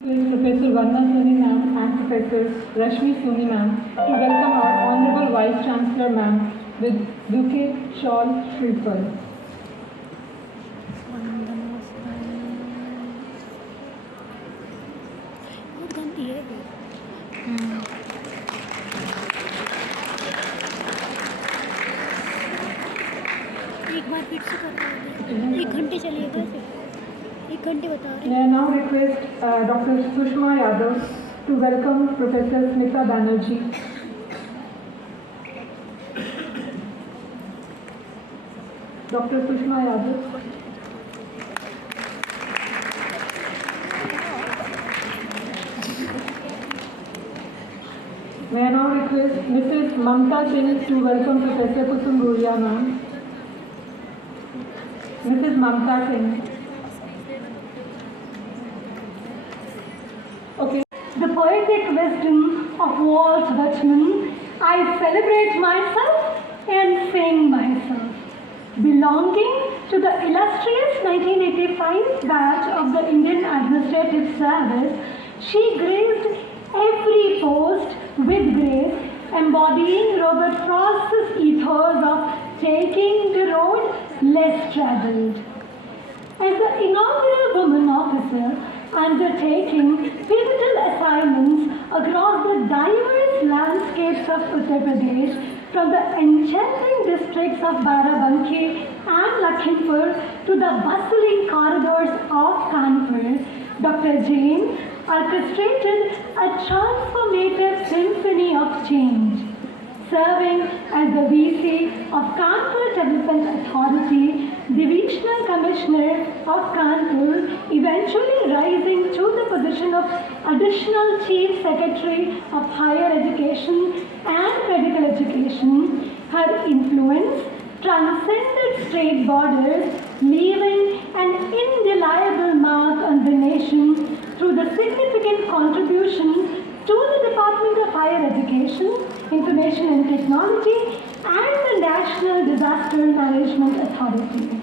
Professor Varna Soni ma'am and Professor Rashmi Soni ma'am to welcome our Honorable Vice Chancellor ma'am with bouquet, shawl, shrimpal. एक बार फिर से करना है, 1 घंटे चलिएगा, 1 घंटे बता रहे May I now request Dr. Sushma Yadav to welcome Professor Smita Banerjee. Dr. Sushma Yadav. May I now request Mrs. Mamta Singh to welcome Professor Kusum Guria ma'am. Mrs. Mamta Singh. Okay. The poetic wisdom of Walt Whitman, I celebrate myself and sing myself. Belonging to the illustrious 1985 batch of the Indian Administrative Service, she graced every post with grace, embodying Robert Frost's ethos of taking the road less traveled. As the inaugural woman officer undertaking pivotal assignments across the diverse landscapes of Uttar Pradesh, from the enchanting districts of Barabanki and Lakhimpur to the bustling corridors of Kanpur, Dr. Jain orchestrated a transformative symphony of change. Serving as the VC of Kanpur Development Authority, Divisional Commissioner of Kanpur, eventually rising to the position of Additional Chief Secretary of Higher Education and Medical Education, her influence transcended state borders, leaving an indelible mark on the nation through the significant contributions to the Department of Higher Education, Information and Technology, and the National Disaster Management Authority.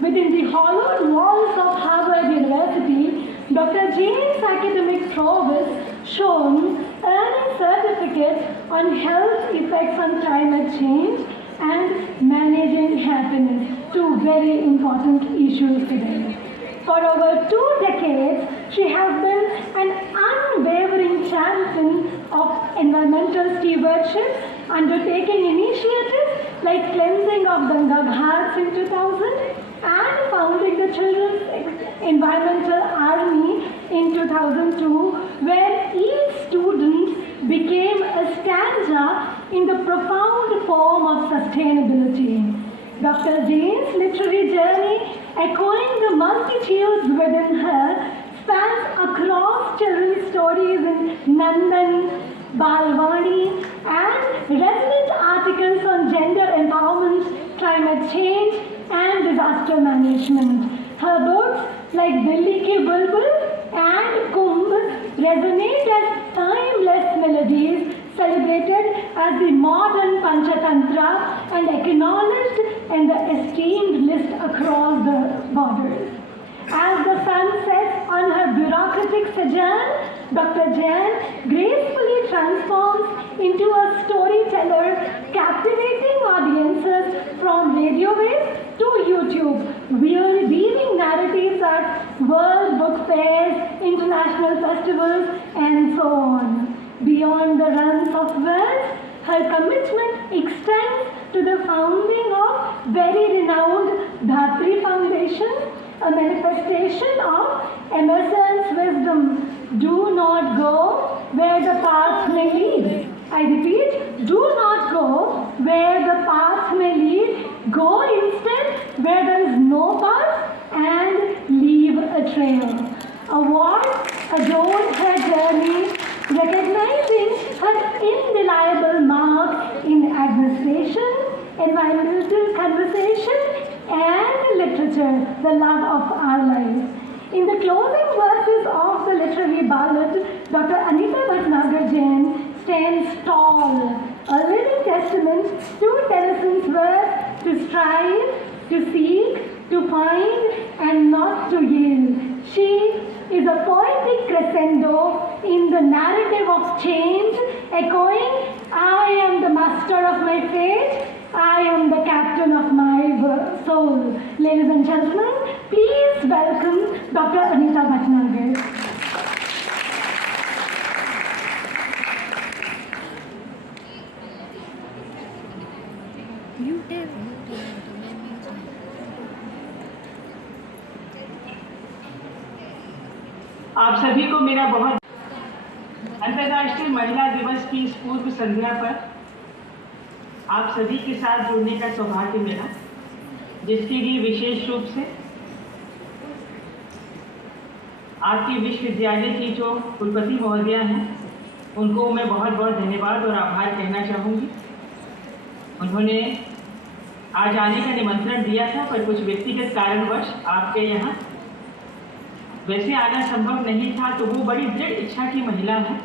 Within the hollowed walls of Harvard University, Dr. Jain's academic prowess shone, earning certificates on health effects on climate change and managing happiness, two very important issues today. For over 2 decades, she has been an unwavering champion of environmental stewardship, undertaking initiatives like cleansing of Ganga Ghats in 2000 and founding the Children's Environmental Army in 2002, where each student became a stanza in the profound poem of sustainability. Dr. Jain's literary journey, echoing the multitudes within her, spans across children's stories in Nandan, Balwani, and resonant articles on gender empowerment, climate change, and disaster management. Her books like Dilli Ki Bulbul and Kumbh resonate as timeless melodies, celebrated as the modern Panchatantra and acknowledged in the esteemed list across the borders. As the sun sets on her bureaucratic sojourn, Dr. Jain gracefully transforms into a storyteller, captivating audiences from radio waves to YouTube, weaving narratives at world book fairs, international festivals, and so on. Beyond the runs of words, her commitment extends to the founding of very renowned Dhatri Foundation, a manifestation of Emerson's wisdom. Do not go where the path may lead. I repeat, do not go where the path may lead. Go instead where there is no path and leave a trail. Award adorned her journey, recognizing her indelible mark in administration, environmental conversation, and literature, the love of our lives. In the closing verses of the literary ballad, Dr. Anita Bhatnagar Jain stands tall, a living testament to Tennyson's words to strive, to seek, to find, and not to yield. She is a poetic crescendo in the narrative of change, echoing, I am the master of my fate, I am the captain of my soul. Ladies and gentlemen, please welcome Dr. Anita Bhatnagar. आप सभी को मेरा बहुत अंतर्राष्ट्रीय महिला दिवस की इस पूर्व संध्या पर आप सभी के साथ जुड़ने का सौभाग्य मिला, जिसके लिए विशेष रूप से आपके विश्वविद्यालय की जो कुलपति महोदया हैं उनको मैं बहुत बहुत धन्यवाद और आभार कहना चाहूँगी। उन्होंने आज आने का निमंत्रण दिया था, पर कुछ व्यक्तिगत कारणवश आपके यहाँ वैसे आना संभव नहीं था। तो वो बड़ी दृढ़ इच्छा की महिला है,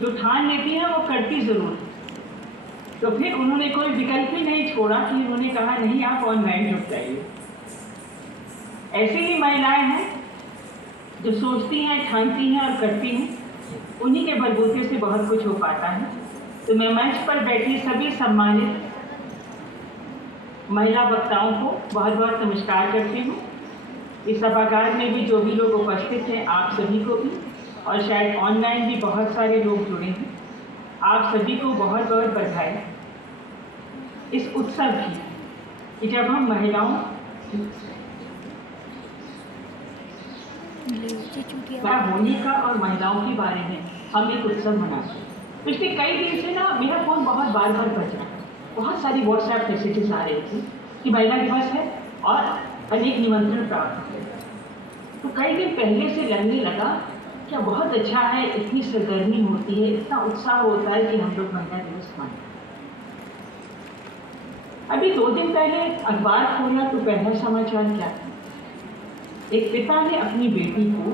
जो ठान लेती है वो करती ज़रूर। तो फिर उन्होंने कोई विकल्प ही नहीं छोड़ा कि उन्होंने कहा नहीं, आप ऑनलाइन जुड़ जाइए। ऐसी ही महिलाएं हैं जो सोचती हैं, ठानती हैं और करती हैं, उन्हीं के बलबूते से बहुत कुछ हो पाता है। तो मैं मंच पर बैठी सभी सम्मानित महिला वक्ताओं को बहुत बहुत नमस्कार करती हूँ। इस सभागार में भी जो भी लोग उपस्थित हैं, आप सभी को भी, और शायद ऑनलाइन भी बहुत सारे लोग जुड़े हैं, आप सभी को बहुत बहुत बधाई इस उत्सव की कि जब हम महिलाओं का होने का और महिलाओं के बारे में हम एक उत्सव मनाते हैं। पिछले कई दिन से ना मेरा फ़ोन बहुत बार बार बज रहा है, बहुत सारी व्हाट्सएप मैसेजेस आ रहे थे कि महिला दिवस है और अनेक निमंत्रण प्राप्त हुए। तो कई दिन पहले से लगने लगा क्या बहुत अच्छा है, इतनी सरगर्मी होती है, इतना उत्साह होता है कि हम लोग महिला दिवस मनाएं। अभी 2 दिन पहले अखबार खोला तो पहला समाचार क्या था? एक पिता ने अपनी बेटी को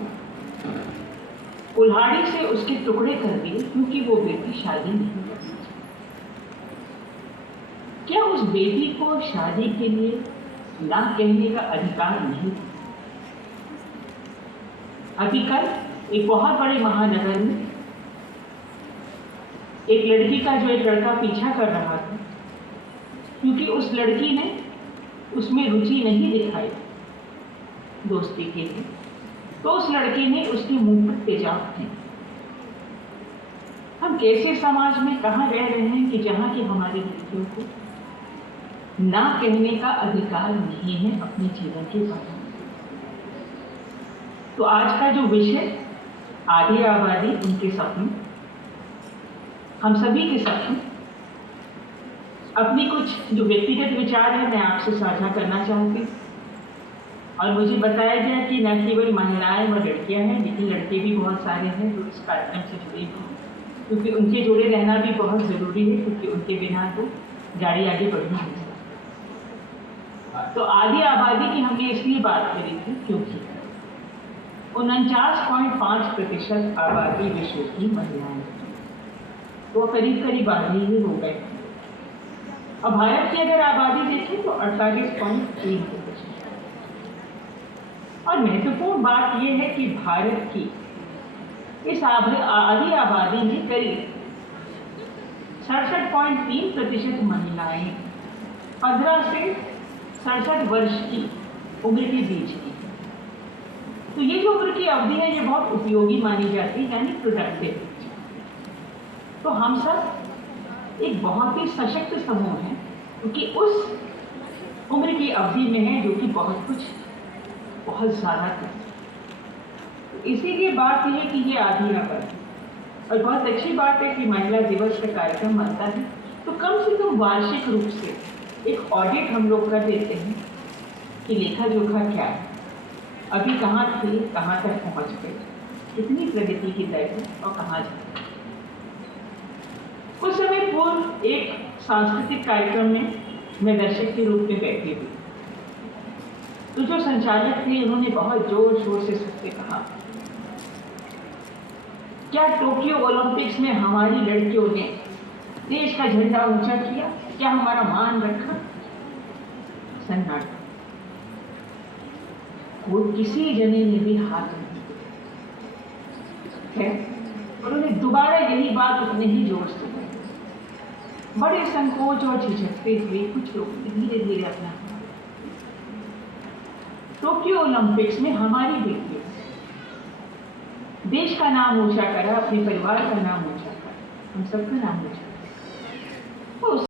कुल्हाड़ी से उसके टुकड़े कर दिए क्योंकि वो बेटी शादी नहीं कर सकती। क्या उस बेटी को शादी के लिए ना कहने का अधिकार नहीं? अभी कल एक बहुत बड़े महानगर में एक लड़की का जो एक लड़का पीछा कर रहा था, क्योंकि उस लड़की ने उसमें रुचि नहीं दिखाई दोस्ती के लिए, तो उस लड़के ने उसके मुंह पर तेजाब फेंक। हम कैसे समाज में कहाँ रह रहे हैं कि जहाँ की हमारी लड़कियों को ना कहने का अधिकार नहीं है अपने जीवन के बारे में। तो आज का जो विषय आधी आबादी उनके सपने, हम सभी के सपने, अपनी कुछ जो व्यक्तिगत विचार है मैं आपसे साझा करना चाहती हूँ। और मुझे बताया गया कि न केवल महिलाएं व लड़कियां हैं, लेकिन लड़के भी बहुत सारे हैं जो इस कार्यक्रम से जुड़े हुए हैं, क्योंकि उनके जुड़े रहना भी बहुत ज़रूरी है, क्योंकि उनके बिना तो गाड़ी आगे बढ़ नहीं सकती। तो आधी आबादी की हमने इसलिए बात करी थी क्योंकि 49.5% आबादी विश्व की महिलाएं, तो करीब करीब आधी ही हो गए। और भारत की अगर आबादी देखें तो 48.3%। और महत्वपूर्ण बात यह है कि भारत की इस आधी आबादी में करीब 67.3% महिलाएं 15 से 67 वर्ष की उम्र के बीच की। तो ये जो उम्र की अवधि है ये बहुत उपयोगी मानी जाती है, यानी प्रोडक्टिव। तो हम सब एक बहुत ही सशक्त समूह है, क्योंकि उस उम्र की अवधि में है जो कि बहुत ज़्यादा है। तो इसीलिए बात यह है कि ये आधी आबादी, और बहुत अच्छी बात है कि महिला दिवस का कार्यक्रम बनता है, तो कम से कम वार्षिक रूप से एक ऑडिट हम लोग कर देते हैं कि लेखा जोखा क्या है, अभी कहाँ थे, कहाँ तक पहुँच गए, कितनी प्रगति की दर है और कहाँ जाए। कुछ समय पूर्व एक सांस्कृतिक कार्यक्रम में मैं दर्शक के रूप में बैठी हुई, तो जो संचालक थे उन्होंने बहुत जोर शोर से सबसे कहा, क्या टोक्यो ओलंपिक्स में हमारी लड़कियों ने देश का झंडा ऊंचा किया, क्या हमारा मान रखा? सन्नाटा। वो किसी जने ने भी हाथ नहीं दिया। है, उन्होंने दोबारा यही बात उतने ही जोर से कही। बड़े संकोच और झिझकते हुए कुछ लोग धीरे धीरे अपना टोक्यो ओलंपिक्स में हमारी बेटी देश का नाम ऊंचा करा, अपने परिवार का नाम ऊंचा करा, हम सबका नाम ऊंचा करा। तो